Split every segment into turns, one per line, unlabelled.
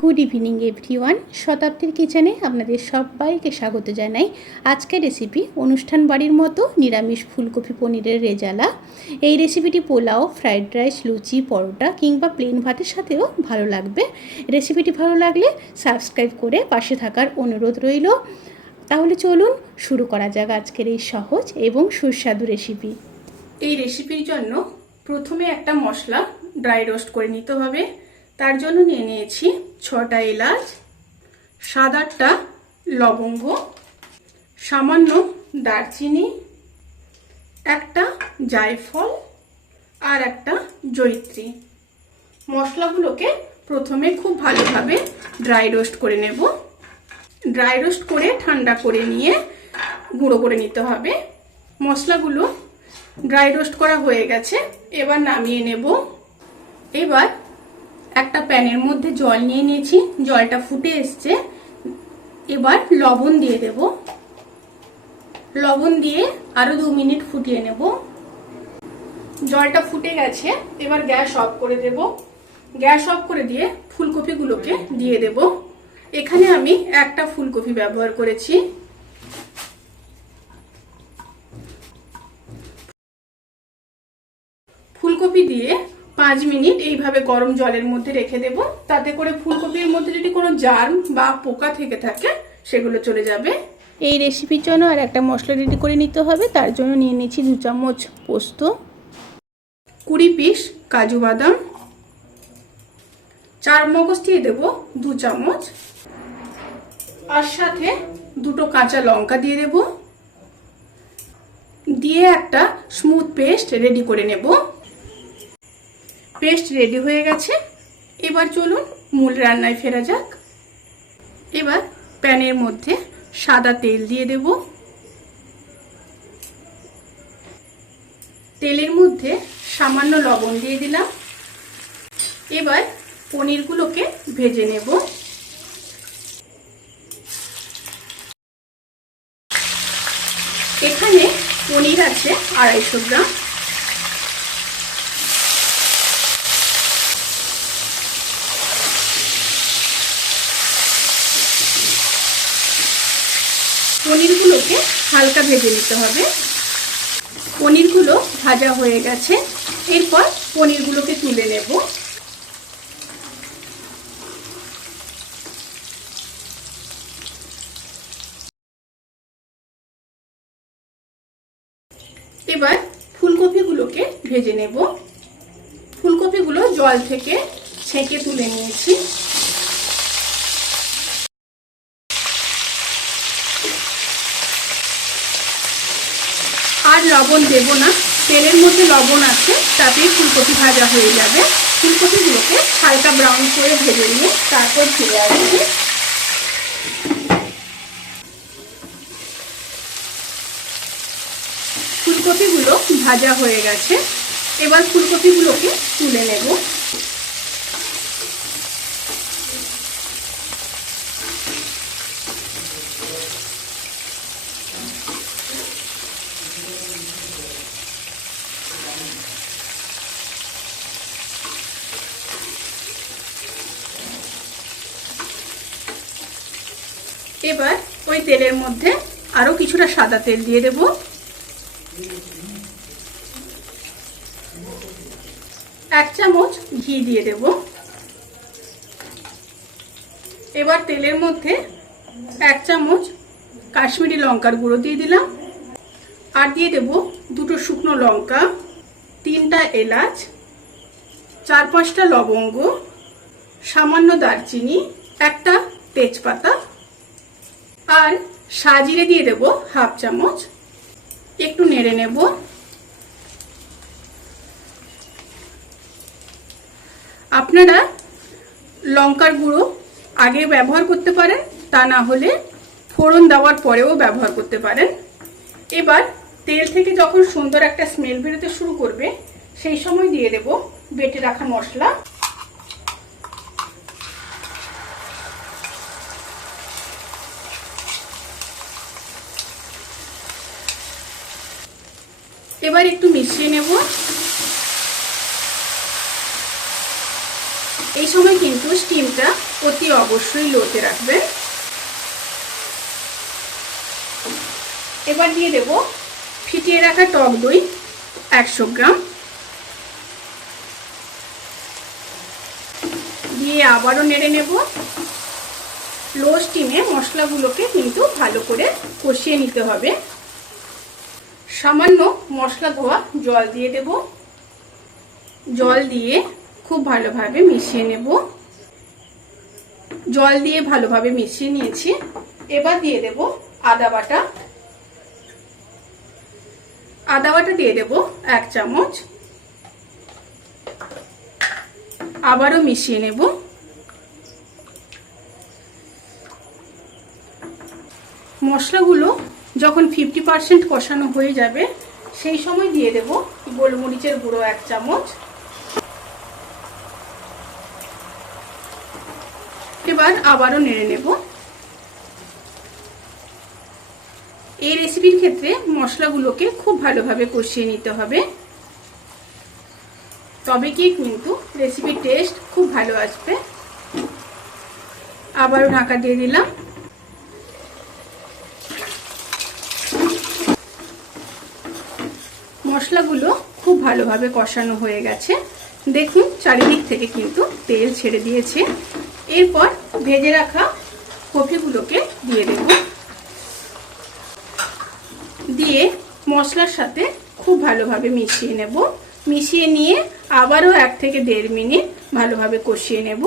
Good evening everyone শতাব্দীর কিচেনে আপনাদের সবাইকে স্বাগত জানাই। আজকের রেসিপি অনুষ্ঠান বাড়ির মতো নিরামিষ ফুলকপি পনিরের রেজালা। এই রেসিপিটি পোলাও ফ্রাইড রাইস লুচি, পরোটা কিংবা প্লেন ভাতের সাথেও ভালো লাগবে। রেসিপিটি ভালো লাগলে সাবস্ক্রাইব করে পাশে থাকার অনুরোধ রইল। তাহলে চলুন শুরু করা যাক আজকের এই সহজ এবং সুস্বাদু রেসিপি
এই রেসিপির জন্য প্রথমে একটা মশলা ড্রাই রোস্ট করে নিতে হবে। তার জন্য নিয়ে নিয়েছি ছটা এলাচ আটটা লবঙ্গ, সামান্য দারচিনি, একটা জায়ফল আর একটা জয়িত্রী। মশলাগুলোকে প্রথমে খুব ভালোভাবে ড্রাই রোস্ট করে নেব। ড্রাই রোস্ট করে ঠান্ডা করে নিয়ে গুঁড়ো করে নিতে হবে। মশলাগুলো ড্রাই রোস্ট করা হয়ে গেছে। এবার নামিয়ে নেব। এবার একটা প্যানের মধ্যে জল নিয়ে নিয়েছি। জলটা ফুটে এসছে। এবার লবণ দিয়ে দেব। লবণ দিয়ে আরও দু মিনিট ফুটিয়ে নেব। জলটা ফুটে গেছে। এবার গ্যাস অফ করে দেব। গ্যাস অফ করে দিয়ে ফুলকপিগুলোকে দিয়ে দেব। এখানে আমি একটা ফুলকপি ব্যবহার করেছি। ফুলকপি দিয়ে পাঁচ মিনিট এইভাবে গরম জলের মধ্যে রেখে দেব। তাতে করে ফুলকপির মধ্যে যদি কোনো জার্ম বা পোকা থেকে থাকে সেগুলো চলে যাবে।
এই রেসিপির জন্য আর একটা মশলা রেডি করে নিতে হবে। তার জন্য নিয়ে নিয়েছি দু চামচ পোস্ত।
কুড়ি পিস কাজু বাদাম। চার মগজ দিয়ে দেব দু চামচ। আর সাথে দুটো কাঁচা লঙ্কা দিয়ে দেব। দিয়ে একটা স্মুথ পেস্ট রেডি করে নেব। পেস্ট রেডি হয়ে গেছে। এবার চলুন মূল রান্নায় ফেরা যাক। এবার প্যানের মধ্যে সাদা তেল দিয়ে দেব। তেলের মধ্যে সামান্য লবণ দিয়ে দিলাম। এবার পনিরগুলোকে ভেজে নেব। এখানে পনির আছে আড়াইশো গ্রাম। পনিরগুলোকে হালকা ভেজে নিতে হবে। পনিরগুলো ভাজা হয়ে গেছে। এরপর পনিরগুলোকে তুলে নেব। এবার ফুলকপিগুলোকে ভেজে নেব। ফুলকপিগুলো জল থেকে ছেঁকে তুলে নিয়েছি। আর লবণ দেব না। তেলের মধ্যে লবণ আছে, তাতেই ফুলকপি ভাজা হয়ে যাবে। ফুলকপিগুলোকে হালকা ব্রাউন করে ভেজে নিয়ে তারপর ফিরে আসবে ফুলকপিগুলো ভাজা হয়ে গেছে। এবার ফুলকপিগুলোকে তুলে নেব। এবার ওই তেলের মধ্যে আরও কিছুটা সাদা তেল দিয়ে দেব। এক চামচ ঘি দিয়ে দেব। এবার তেলের মধ্যে এক চামচ কাশ্মীরি লঙ্কার গুঁড়ো দিয়ে দিলাম। আর দিয়ে দেব দুটো শুকনো লঙ্কা, তিনটা এলাচ, চার পাঁচটা লবঙ্গ, সামান্য দারচিনি, একটা তেজপাতা আর সাজিরে দিয়ে দেব হাফ চামচ। একটু নেড়ে নেব। আপনারা লঙ্কার গুঁড়ো আগে ব্যবহার করতে পারেন, তা না হলে ফোড়ন দেওয়ার পরেও ব্যবহার করতে পারেন। এবার তেল থেকে যখন সুন্দর একটা স্মেল বেরোতে শুরু করবে, সেই সময় দিয়ে দেব বেটে রাখা মশলা। এবার একটু মিশিয়ে নেব। এই সময় কিন্তু স্টিমটা অতি অবশ্যই লোতে রাখবেন। এবার দিয়ে দেব ফিটিয়ে রাখা টক দই একশো গ্রাম। দিয়ে আবারও নেড়ে নেব। লো স্টিমে মশলাগুলোকে কিন্তু ভালো করে কষিয়ে নিতে হবে। সামান্য মশলা ধোয়া, জল দিয়ে দেব। জল দিয়ে খুব ভালোভাবে মিশিয়ে নেব। জল দিয়ে ভালোভাবে মিশিয়ে নিয়েছি। এবার দিয়ে দেব আদা বাটা। আদা বাটা দিয়ে দেব এক চামচ। আবারও মিশিয়ে নেব। মশলাগুলো যখন ফিফটি পার্সেন্ট কষানো হয়ে যাবে, সেই সময় দিয়ে দেব গোলমরিচের গুঁড়ো এক চামচ। এবার আবারও নেড়ে নেব। এই রেসিপির ক্ষেত্রে মশলাগুলোকে খুব ভালোভাবে কষিয়ে নিতে হবে। তবে কি কিন্তু রেসিপির টেস্ট খুব ভালো আসবে। আবারও ঢাকা দিয়ে দিলাম। মশলাগুলো খুব ভালোভাবে কষানো হয়ে গেছে। দেখুন, চারিদিক থেকে কিন্তু তেল ছেড়ে দিয়েছে। এরপর ভেজে রাখা কফিগুলোকে দিয়ে দেব। দিয়ে মশলার সাথে খুব ভালোভাবে মিশিয়ে নেব। মিশিয়ে নিয়ে আবারও এক থেকে দেড় মিনিট ভালোভাবে কষিয়ে নেব।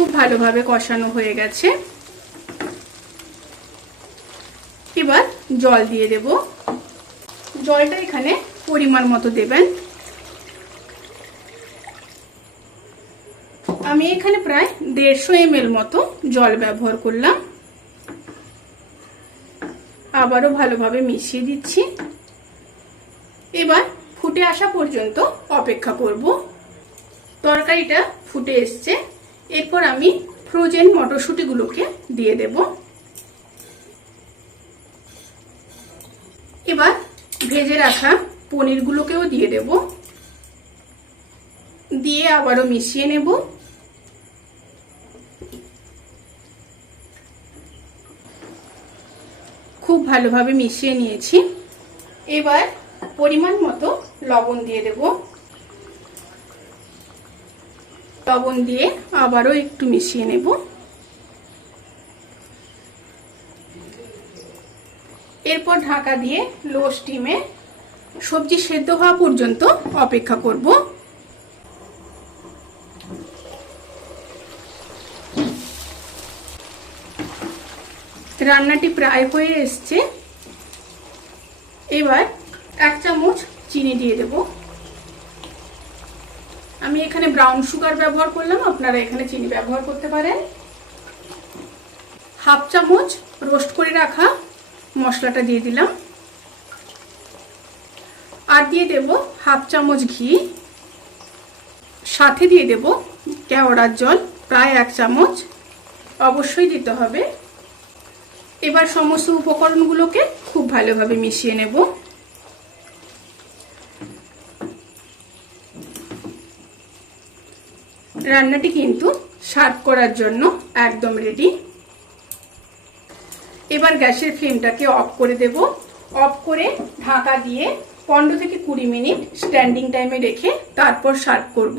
খুব ভালোভাবে কষানো হয়ে গেছে। এবার জল দিয়ে দেব। জলটা এখানে পরিমাণ মতো দেবেন। আমি এখানে প্রায় দেড়শো এম মতো জল ব্যবহার করলাম। আবারও ভালোভাবে মিশিয়ে দিচ্ছি। এবার ফুটে আসা পর্যন্ত অপেক্ষা করব। তরকারিটা ফুটে এসছে। এরপর আমি ফ্রোজেন মটরশুঁটিগুলোকে দিয়ে দেব। এবার ভেজে রাখা পনিরগুলোকেও দিয়ে দেব। দিয়ে আবারও মিশিয়ে নেব। খুব ভালোভাবে মিশিয়ে নিয়েছি। এবার পরিমাণ মতো লবণ দিয়ে দেব। লবণ দিয়ে আবারও একটু মিশিয়ে নেব। এরপর ঢাকা দিয়ে লো স্টিমে সবজি সেদ্ধ হওয়া পর্যন্ত অপেক্ষা করব। রান্নাটি প্রায় হয়ে এসছে। এবার এক চামচ চিনি দিয়ে দেব। আমি এখানে ব্রাউন সুগার ব্যবহার করলাম, আপনারা এখানে চিনি ব্যবহার করতে পারেন। হাফ চামচ রোস্ট করে রাখা মশলাটা দিয়ে দিলাম। আর দিয়ে দেব হাফ চামচ ঘি। সাথে দিয়ে দেব কেওড়ার জল, প্রায় এক চামচ। অবশ্যই দিতে হবে। এবার সমস্ত উপকরণগুলোকে খুব ভালোভাবে মিশিয়ে নেব। রান্নাটি কিন্তু সার্ভ করার জন্য একদম রেডি এবার গ্যাসের ফ্লেমটাকে অফ করে দেব। অফ করে ঢাকা দিয়ে পনেরো থেকে কুড়ি মিনিট স্ট্যান্ডিং টাইমে রেখে তারপর সার্ভ করব।